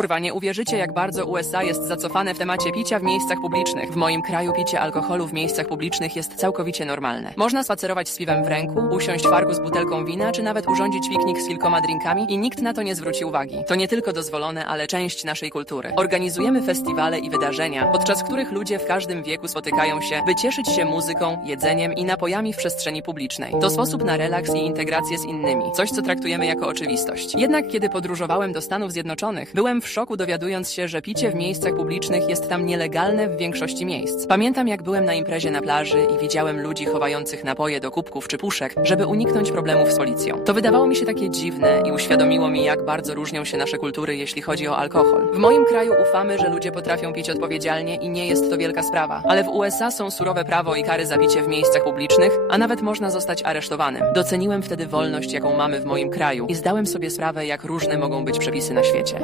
Kurwa, nie uwierzycie, jak bardzo USA jest zacofane w temacie picia w miejscach publicznych. W moim kraju picie alkoholu w miejscach publicznych jest całkowicie normalne. Można spacerować z piwem w ręku, usiąść w parku z butelką wina, czy nawet urządzić piknik z kilkoma drinkami i nikt na to nie zwróci uwagi. To nie tylko dozwolone, ale część naszej kultury. Organizujemy festiwale i wydarzenia, podczas których ludzie w każdym wieku spotykają się, by cieszyć się muzyką, jedzeniem i napojami w przestrzeni publicznej. To sposób na relaks i integrację z innymi, coś co traktujemy jako oczywistość. Jednak kiedy podróżowałem do Stanów Zjednoczonych, byłem w szoku dowiadując się, że picie w miejscach publicznych jest tam nielegalne w większości miejsc. Pamiętam jak byłem na imprezie na plaży i widziałem ludzi chowających napoje do kubków czy puszek, żeby uniknąć problemów z policją. To wydawało mi się takie dziwne i uświadomiło mi, jak bardzo różnią się nasze kultury, jeśli chodzi o alkohol. W moim kraju ufamy, że ludzie potrafią pić odpowiedzialnie i nie jest to wielka sprawa. Ale w USA są surowe prawo i kary za picie w miejscach publicznych, a nawet można zostać aresztowanym. Doceniłem wtedy wolność, jaką mamy w moim kraju i zdałem sobie sprawę, jak różne mogą być przepisy na świecie.